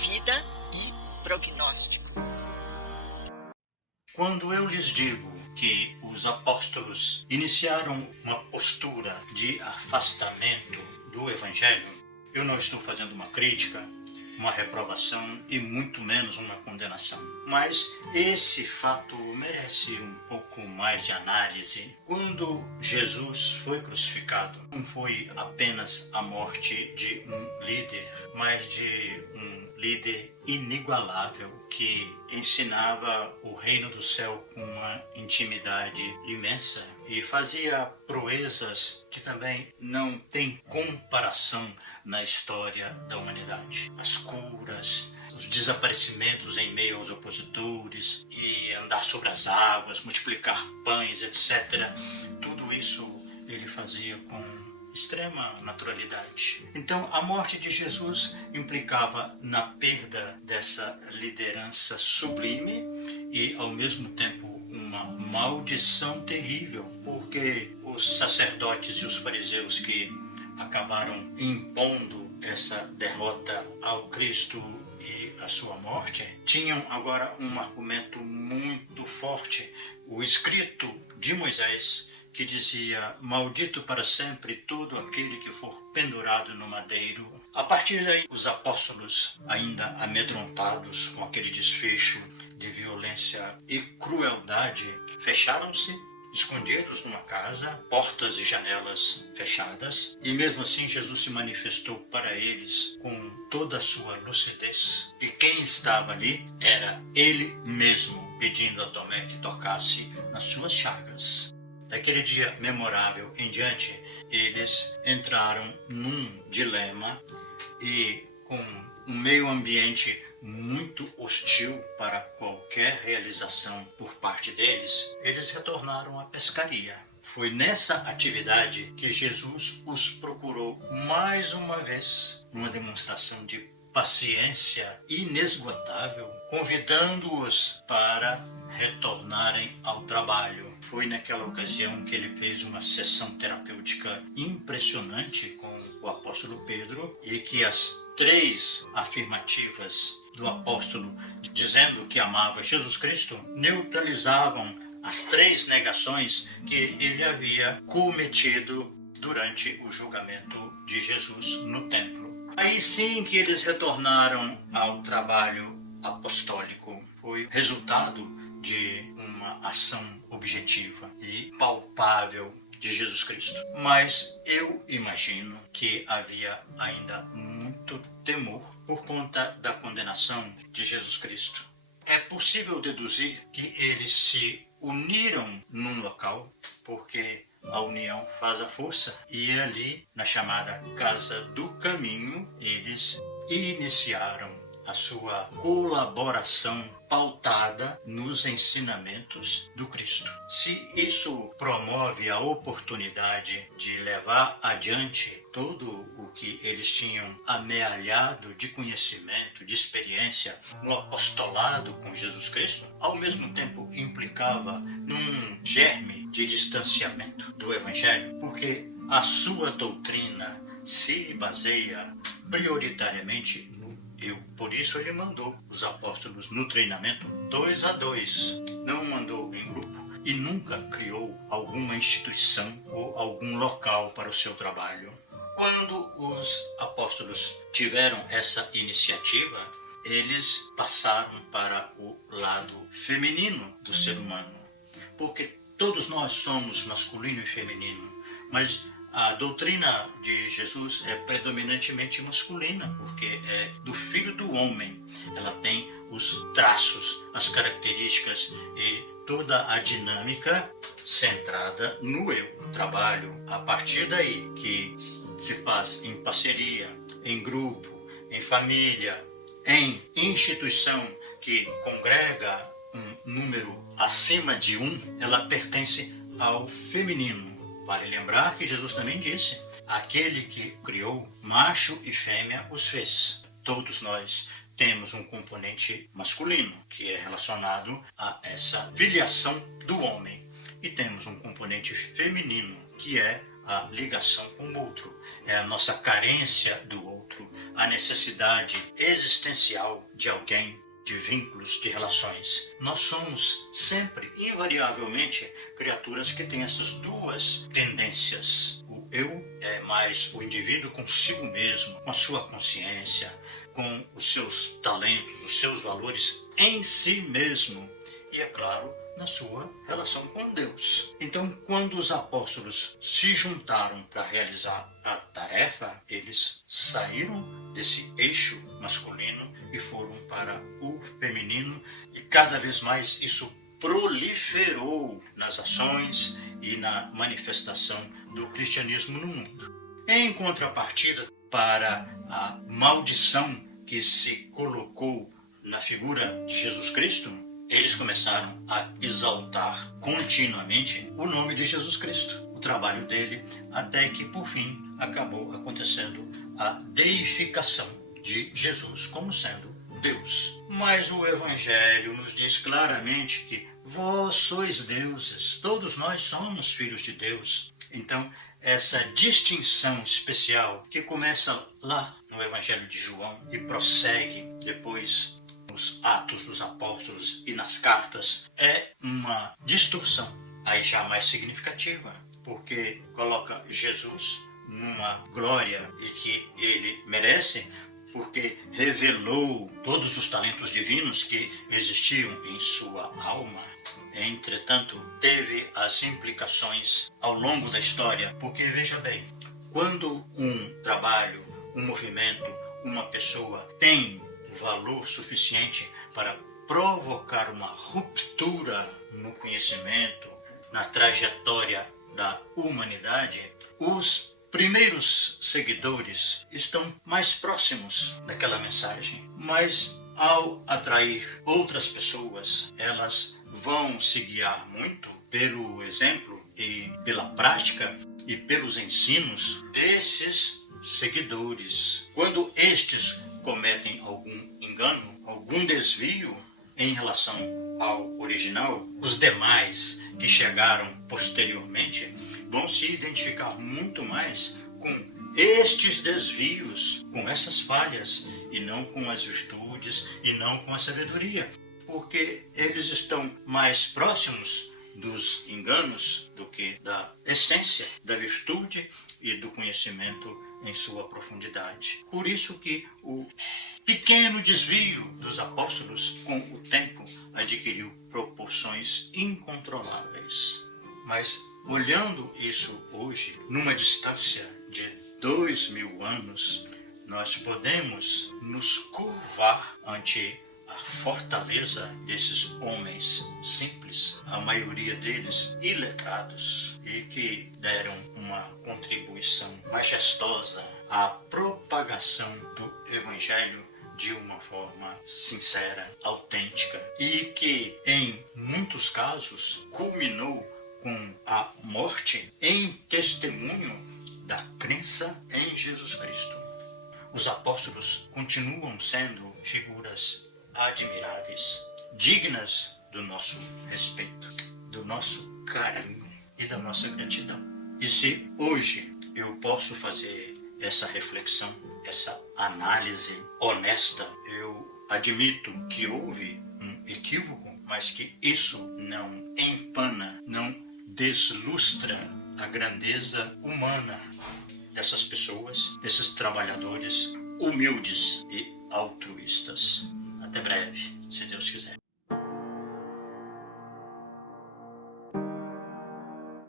vida e prognóstico. Quando eu lhes digo que os apóstolos iniciaram uma postura de afastamento do Evangelho, eu não estou fazendo uma crítica, uma reprovação e muito menos uma condenação. Mas esse fato merece um pouco mais de análise. Quando Jesus foi crucificado, não foi apenas a morte de um líder, mas de um líder inigualável que ensinava o reino do céu com uma intimidade imensa e fazia proezas que também não têm comparação na história da humanidade. As curas, os desaparecimentos em meio aos opositores e andar sobre as águas, multiplicar pães, etc. Tudo isso ele fazia com extrema naturalidade. Então, a morte de Jesus implicava na perda dessa liderança sublime e, ao mesmo tempo, uma maldição terrível, porque os sacerdotes e os fariseus que acabaram impondo essa derrota ao Cristo e a sua morte, tinham agora um argumento muito forte. O escrito de Moisés, que dizia: maldito para sempre todo aquele que for pendurado no madeiro. A partir daí, os apóstolos, ainda amedrontados com aquele desfecho de violência e crueldade, fecharam-se, escondidos numa casa, portas e janelas fechadas, e mesmo assim Jesus se manifestou para eles com toda a sua lucidez. E quem estava ali era ele mesmo, pedindo a Tomé que tocasse nas suas chagas. Daquele dia memorável em diante, eles entraram num dilema e, com um meio ambiente muito hostil para qualquer realização por parte deles, eles retornaram à pescaria. Foi nessa atividade que Jesus os procurou mais uma vez, numa demonstração de paciência inesgotável, convidando-os para retornarem ao trabalho. Foi naquela ocasião que ele fez uma sessão terapêutica impressionante com o apóstolo Pedro e que as 3 afirmativas do apóstolo dizendo que amava Jesus Cristo neutralizavam as 3 negações que ele havia cometido durante o julgamento de Jesus no templo. Aí sim que eles retornaram ao trabalho apostólico. Foi resultado de uma ação objetiva e palpável de Jesus Cristo. Mas eu imagino que havia ainda muito temor por conta da condenação de Jesus Cristo. É possível deduzir que eles se uniram num local, porque a união faz a força, e ali, na chamada Casa do Caminho, eles iniciaram a sua colaboração pautada nos ensinamentos do Cristo. Se isso promove a oportunidade de levar adiante todo o que eles tinham amealhado de conhecimento, de experiência no apostolado com Jesus Cristo, ao mesmo tempo implicava num germe de distanciamento do Evangelho, porque a sua doutrina se baseia prioritariamente no eu. Por isso ele mandou os apóstolos no treinamento 2 a 2, não mandou em grupo e nunca criou alguma instituição ou algum local para o seu trabalho. Quando os apóstolos tiveram essa iniciativa, eles passaram para o lado feminino do ser humano, porque todos nós somos masculino e feminino, mas a doutrina de Jesus é predominantemente masculina, porque é do Filho do Homem. Ela tem os traços, as características e toda a dinâmica centrada no eu. Trabalho a partir daí, que se faz em parceria, em grupo, em família, em instituição que congrega um número acima de 1, ela pertence ao feminino. Vale lembrar que Jesus também disse: aquele que criou macho e fêmea os fez. Todos nós temos um componente masculino, que é relacionado a essa filiação do homem, e temos um componente feminino, que é a ligação com o outro, é a nossa carência do outro, a necessidade existencial de alguém, de vínculos, de relações. Nós somos sempre, invariavelmente, criaturas que têm essas duas tendências. O eu é mais o indivíduo consigo mesmo, com a sua consciência, com os seus talentos, os seus valores em si mesmo. E, é claro, na sua relação com Deus. Então, quando os apóstolos se juntaram para realizar a tarefa, eles saíram desse eixo masculino e foram para o feminino, e cada vez mais isso proliferou nas ações e na manifestação do cristianismo no mundo. Em contrapartida, para a maldição que se colocou na figura de Jesus Cristo, eles começaram a exaltar continuamente o nome de Jesus Cristo, o trabalho dele, até que, por fim, acabou acontecendo a deificação de Jesus como sendo Deus. Mas o Evangelho nos diz claramente que vós sois deuses, todos nós somos filhos de Deus. Então, essa distinção especial que começa lá no Evangelho de João e prossegue depois nos Atos dos Apóstolos e nas cartas, é uma distorção aí já mais significativa, porque coloca Jesus numa glória e que ele merece, porque revelou todos os talentos divinos que existiam em sua alma. Entretanto, teve as implicações ao longo da história, porque, veja bem, quando um trabalho, um movimento, uma pessoa tem valor suficiente para provocar uma ruptura no conhecimento, na trajetória da humanidade, os primeiros seguidores estão mais próximos daquela mensagem, mas ao atrair outras pessoas, elas vão se guiar muito pelo exemplo e pela prática e pelos ensinos desses seguidores. Quando estes cometem algum engano, algum desvio em relação ao original, os demais que chegaram posteriormente vão se identificar muito mais com estes desvios, com essas falhas, e não com as virtudes, e não com a sabedoria, porque eles estão mais próximos dos enganos do que da essência, da virtude e do conhecimento em sua profundidade. Por isso que o pequeno desvio dos apóstolos, com o tempo, adquiriu proporções incontroláveis. Mas, olhando isso hoje, numa distância de 2000 anos, nós podemos nos curvar ante a fortaleza desses homens simples, a maioria deles iletrados, e que deram uma contribuição majestosa à propagação do Evangelho de uma forma sincera, autêntica, e que, em muitos casos, culminou com a morte em testemunho da crença em Jesus Cristo. Os apóstolos continuam sendo figuras admiráveis, dignas do nosso respeito, do nosso carinho e da nossa gratidão. E se hoje eu posso fazer essa reflexão, essa análise honesta, eu admito que houve um equívoco, mas que isso não empana, não deslustra a grandeza humana dessas pessoas, desses trabalhadores humildes e altruístas. Até breve, se Deus quiser.